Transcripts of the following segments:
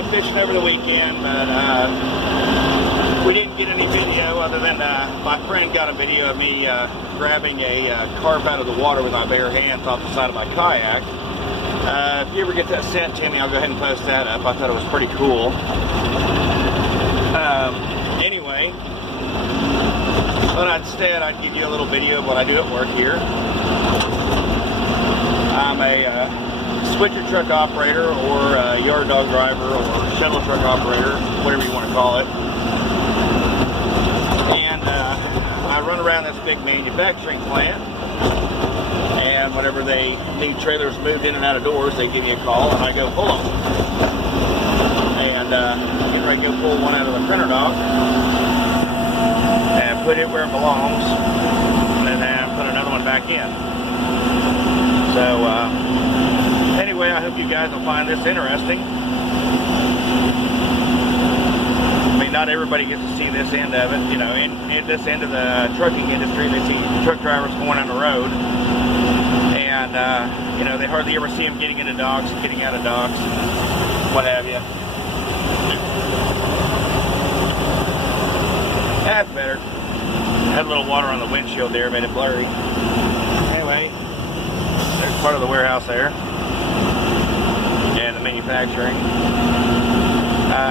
went fishing over the weekend, but we didn't get any video other than my friend got a video of me grabbing a carp out of the water with my bare hands off the side of my kayak. If you ever get that sent to me, I'll go ahead and post that up. I thought it was pretty cool. Anyway, but instead I'd give you a little video of what I do at work here. I'm a switcher truck operator, or yard dog driver, or shuttle truck operator, whatever you want to call it. And I run around this big manufacturing plant, and whenever they need trailers moved in and out of doors, they give me a call and I go pull them. And here I go pull one out of the printer dock and put it where it belongs, and then put another one back in. So anyway, I hope you guys will find this interesting. I mean, not everybody gets to see this end of it. You know, in this end of the trucking industry, they see truck drivers going on the road, and you know, they hardly ever see them getting into docks, getting out of docks, what have you. That's better. Had a little water on the windshield there, made it blurry. Anyway, there's part of the warehouse there, and the manufacturing.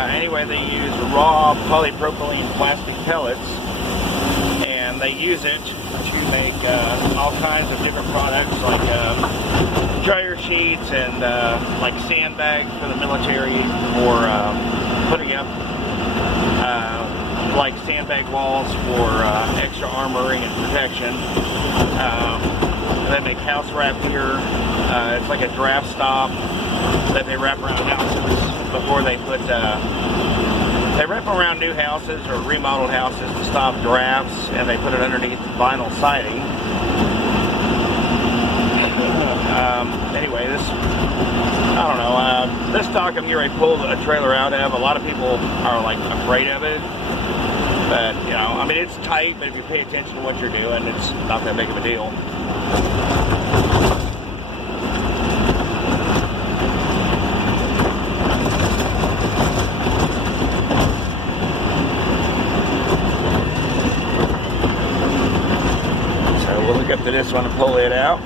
Anyway, they use raw polypropylene plastic pellets, and they use it to make all kinds of different products, like dryer sheets and like sandbags for the military, or putting up like sandbag walls for extra armoring and protection. They make house wrap here. It's like a draft stop that they wrap around houses before they put, they wrap around new houses or remodeled houses to stop drafts, and they put it underneath vinyl siding. Anyway, this, I don't know, this dock I'm getting ready to pull a trailer out of, a lot of people are like afraid of it. But, you know, I mean, it's tight, but if you pay attention to what you're doing, it's not that big of a deal. So we'll look up to this one and pull it out.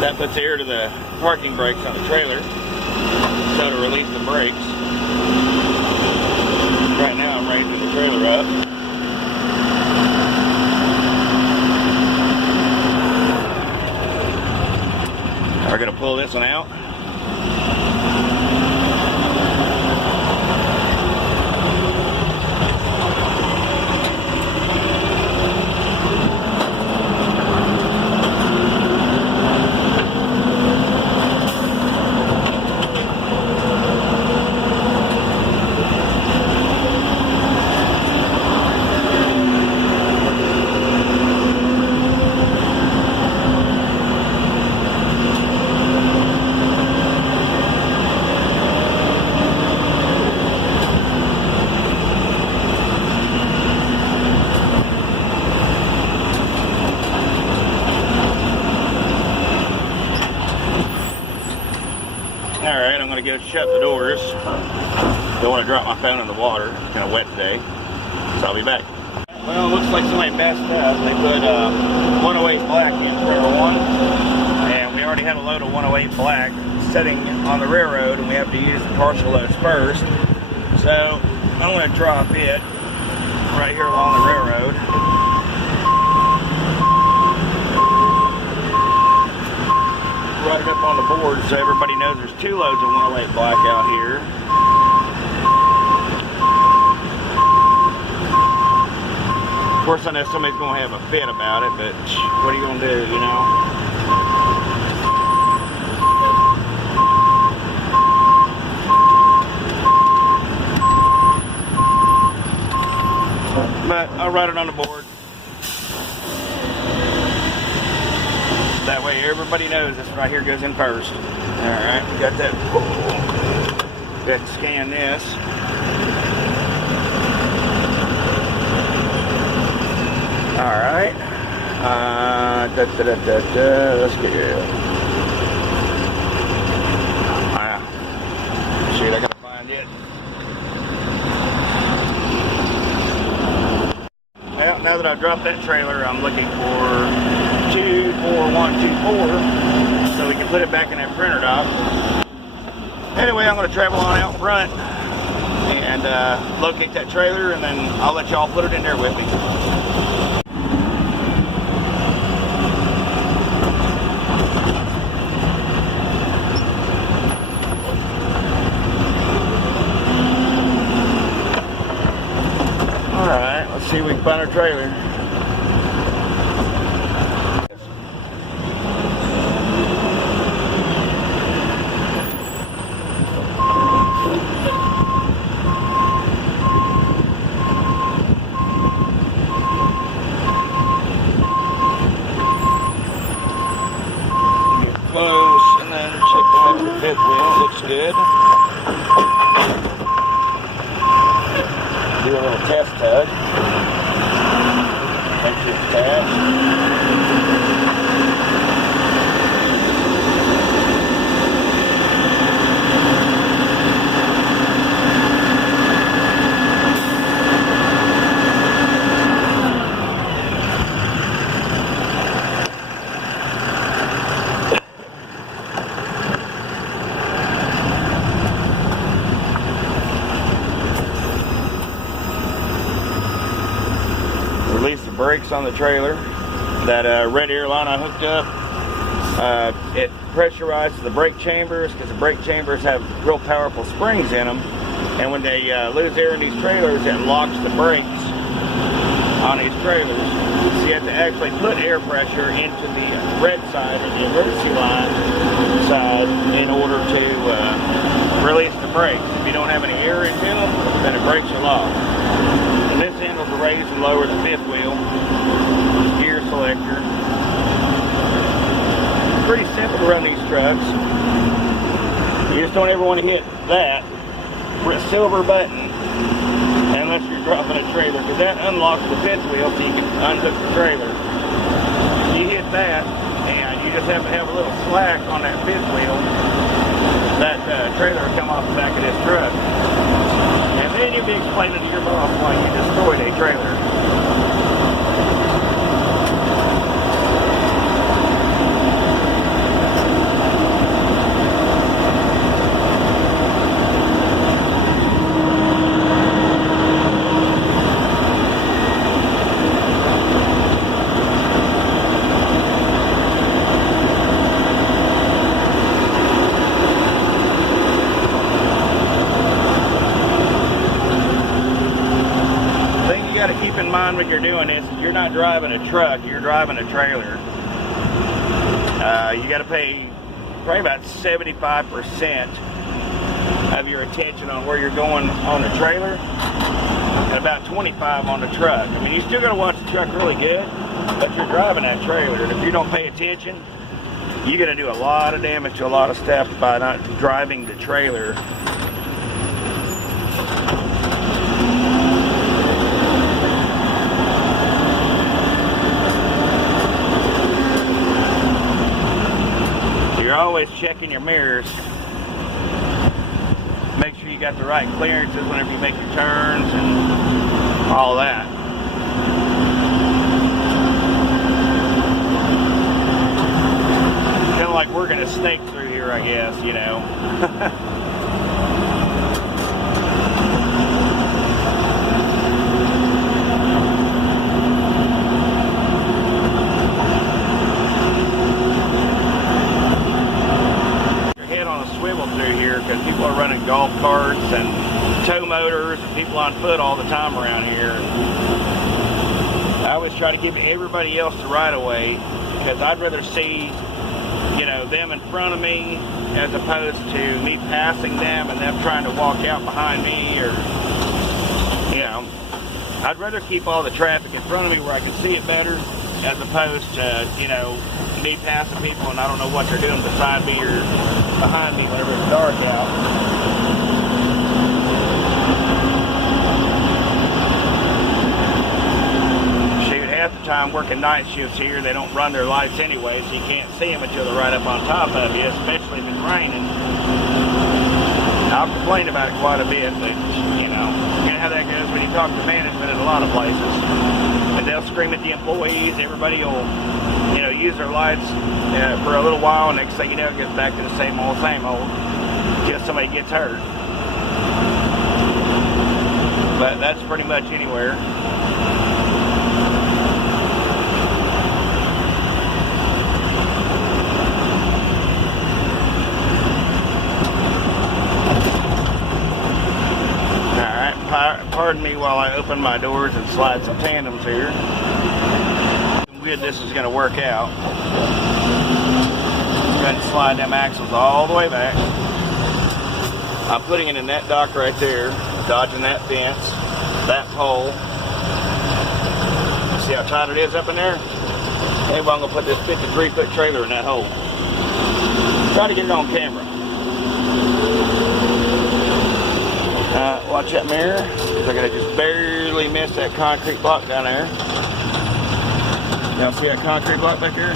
That puts air to the parking brakes on the trailer, so to release the brakes. Right now I'm raising the trailer up. We're going to pull this one out. Alright, I'm going to go shut the doors. Don't want to drop my phone in the water. It's kind of wet today. So I'll be back. Well, it looks like somebody messed up. They put 108 black in trailer 1. And we already had a load of 108 black sitting on the railroad, and we have to use the partial loads first. So I'm going to drop it right here along the railroad. on the board so everybody knows there's 2 loads of 108 black out here. Of course, I know somebody's going to have a fit about it, but what are you going to do, you know? But I'll write it on the board. That way everybody knows this right here goes in first. Alright, we got that. Got to scan this. Alright. Let's get it. Shoot, I gotta find it. Well, now that I've dropped that trailer, I'm looking for 24124 so we can put it back in that printer dock. Anyway, I'm going to travel on out front and locate that trailer, and then I'll let y'all put it in there with me. Alright, let's see if we can find our trailer. Close, and then check out the fifth wheel. Looks good. Do a little test tug. Make sure it's attached. Release the brakes on the trailer. That red air line I hooked up, it pressurizes the brake chambers, because the brake chambers have real powerful springs in them, and when they lose air in these trailers, it locks the brakes on these trailers. So you have to actually put air pressure into the red side or the emergency line side in order to release the brakes. If you don't have any air into them, then the brakes are locked. And this handles the raise and lower the fifth wheel, gear selector. Pretty simple to run these trucks. You just don't ever want to hit that silver button unless you're dropping a trailer, because that unlocks the fifth wheel so you can unhook the trailer. You hit that and you just have to have a little slack on that fifth wheel, that trailer will come off the back of this truck. And then you'll be explaining to your boss why you destroyed a trailer. Keep in mind when you're doing this, you're not driving a truck, you're driving a trailer. You got to pay probably about 75% of your attention on where you're going on the trailer, and about 25% on the truck. I mean, you still got to watch the truck really good, but you're driving that trailer, and if you don't pay attention, you're going to do a lot of damage to a lot of stuff by not driving the trailer. You're always checking your mirrors. Make sure you got the right clearances whenever you make your turns and all that. Kind of like working a snake through here, I guess, you know. tow motors and people on foot all the time around here. I always try to give everybody else the right of way, because I'd rather see, you know, them in front of me as opposed to me passing them and them trying to walk out behind me, or, you know, I'd rather keep all the traffic in front of me where I can see it better, as opposed to, you know, me passing people and I don't know what they're doing beside me or behind me whenever it's dark out. Half the time working night shifts here, they don't run their lights anyway, so you can't see them until they're right up on top of you, especially if it's raining. I'll complain about it quite a bit, but, you know how that goes when you talk to management at a lot of places. And they'll scream at the employees, everybody will, you know, use their lights for a little while, and next thing you know, it gets back to the same old, till somebody gets hurt. But that's pretty much anywhere. Pardon me while I open my doors and slide some tandems here. Weird, this is going to work out. I'm going to slide them axles all the way back. I'm putting it in that dock right there, dodging that fence, that pole. See how tight it is up in there? Anyway, I'm going to put this 53-foot trailer in that hole. Try to get it on camera. Watch that mirror, because I gotta just barely miss that concrete block down there. Y'all see that concrete block back there?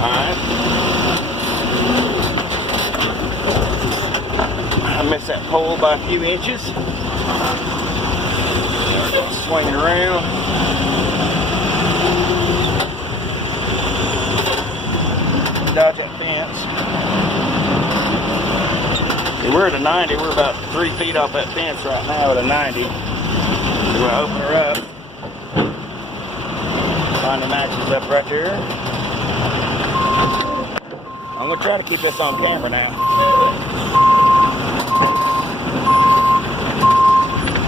Alright. I missed that pole by a few inches. Swing it around. Dodge that fence. We're at a 90, we're about 3 feet off that fence right now at a 90. So we'll open her up. Find the axles up right there. I'm going to try to keep this on camera now.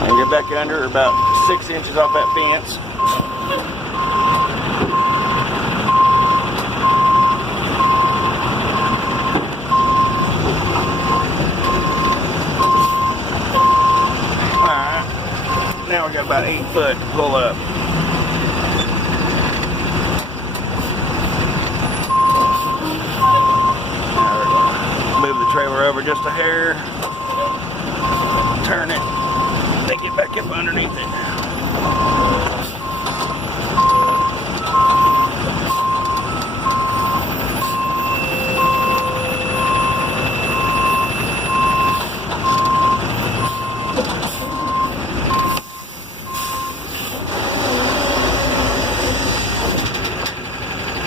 I can get back under about 6 inches off that fence. Now we got about 8 foot to pull up. Move the trailer over just a hair. Turn it. Then get back up underneath it.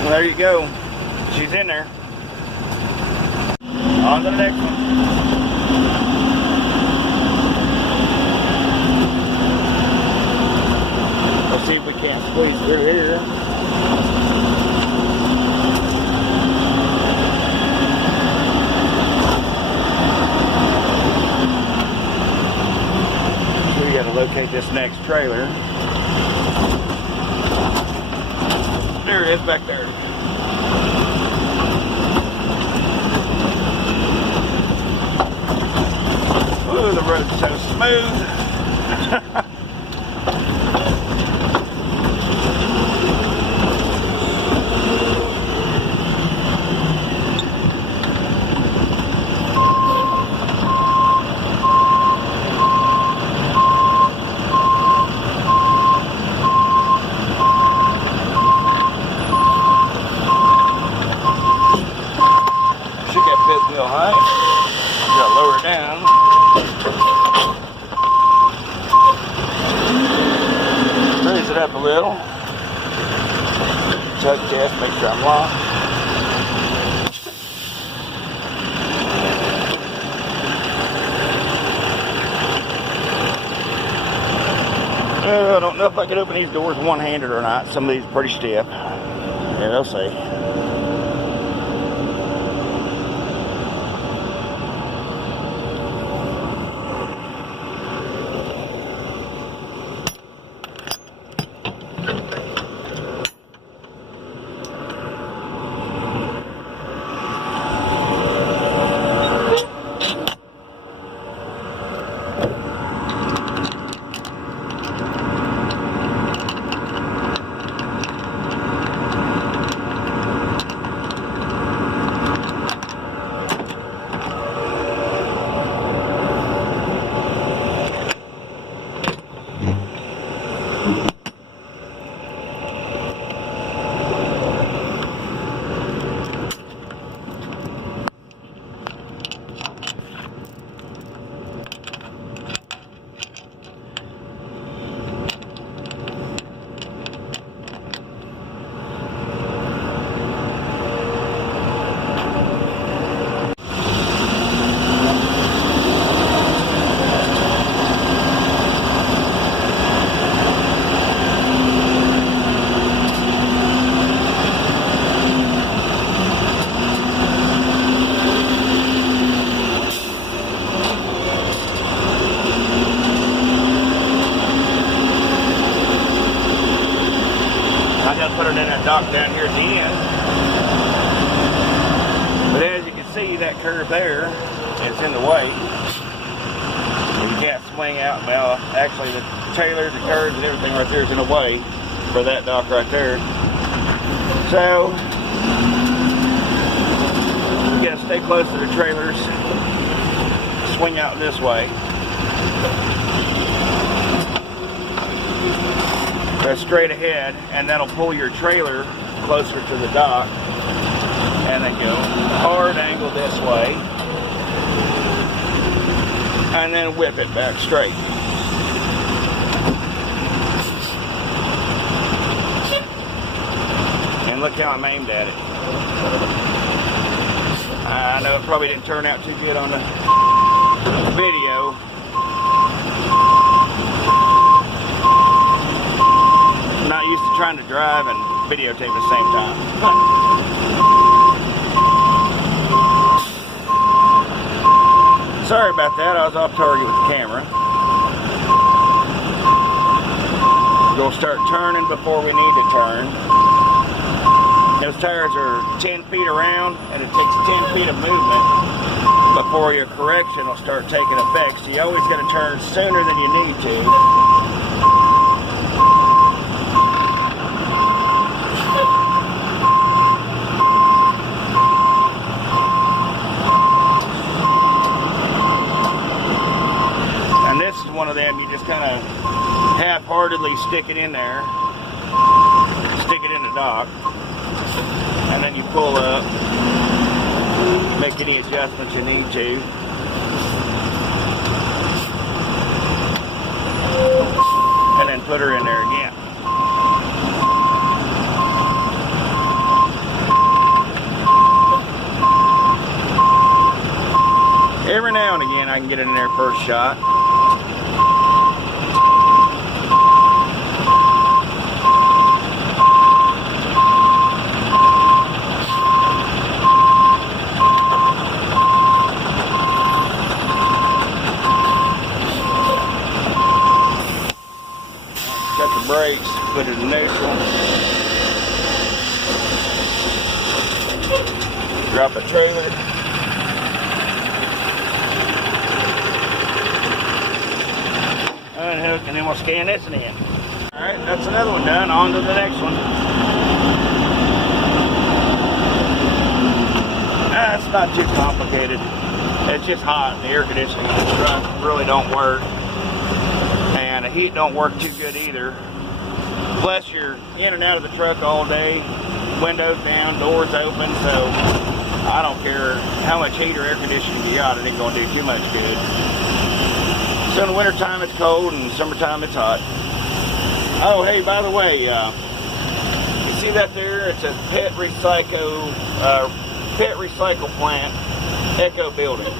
There you go. She's in there. On to the next one. Let's see if we can't squeeze through here. So we got to locate this next trailer. There it is back there. Ooh, the road's so smooth. Real high. Gotta lower it down. Raise it up a little. Tug test, make sure I'm locked. I don't know if I can open these doors one-handed or not. Some of these are pretty stiff. Yeah, we'll see. I got to put it in that dock down here at the end. But as you can see, that curve there is in the way. You can't swing out. Well, actually, the trailers, the curves, and everything right there is in the way for that dock right there. So, you got to stay close to the trailers. Swing out this way. Go straight ahead, and that'll pull your trailer closer to the dock. And then go hard angle this way. And then whip it back straight. And look how I'm aimed at it. I know it probably didn't turn out too good on the video. I'm not used to trying to drive and videotape at the same time. Sorry about that, I was off target with the camera. We'll start turning before we need to turn. Those tires are 10 feet around, and it takes 10 feet of movement before your correction will start taking effect. So you always got to turn sooner than you need to. One of them, you just kind of half-heartedly stick it in there, stick it in the dock, and then you pull up, make any adjustments you need to, and then put her in there again. Every now and again I can get it in there first shot. Brakes, put it in neutral, drop a trailer, unhook, and then we'll scan this one in. Alright, that's another one done. On to the next one. It's not too complicated. It's just hot. The air conditioning in this truck really don't work. And the heat don't work too good either. Plus, you're in and out of the truck all day, windows down, doors open, so I don't care how much heat or air conditioning you got, it ain't gonna do too much good. So in the wintertime it's cold, and summertime it's hot. Oh, hey, by the way, you see that there? It's a pet recycle plant, Echo building.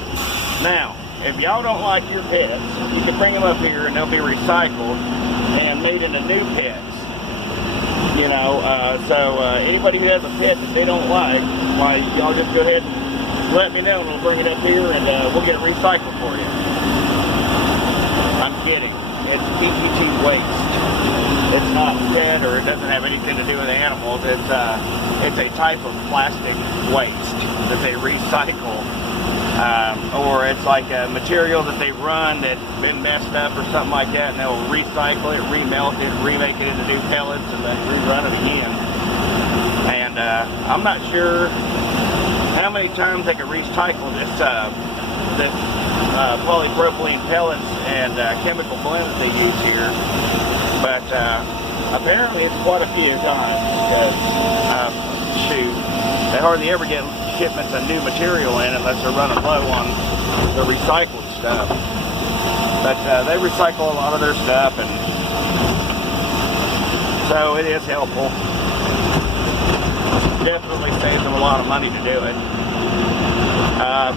Now, if y'all don't like your pets, you can bring them up here and they'll be recycled and made into new pets. You know, anybody who has a pet that they don't like, y'all just go ahead and let me know and we'll bring it up here and we'll get it recycled for you. I'm kidding. It's PET waste. It's not pet, or it doesn't have anything to do with animals. It's a type of plastic waste that they recycle. Or it's like a material that they run that's been messed up or something like that, and they'll recycle it, remelt it, remake it into new pellets, and then rerun it again. And I'm not sure how many times they can recycle this polypropylene pellets and chemical blend that they use here, but apparently it's quite a few times. Shoot, they hardly ever get shipments of new material in unless they're running low on the recycled stuff. But they recycle a lot of their stuff, and so it is helpful. Definitely saves them a lot of money to do it.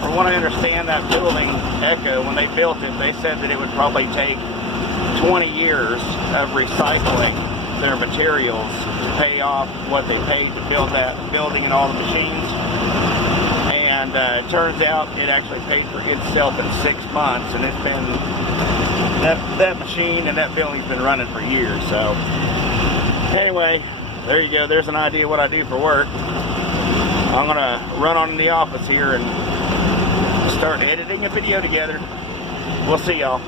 From what I understand, that building, Echo, when they built it, they said that it would probably take 20 years of recycling their materials to pay off what they paid to build that building and all the machines. And it turns out it actually paid for itself in 6 months, and it's been, that machine and that building's been running for years. So anyway, there you go. There's an idea what I do for work. I'm gonna run on in the office here and start editing a video together. We'll see y'all.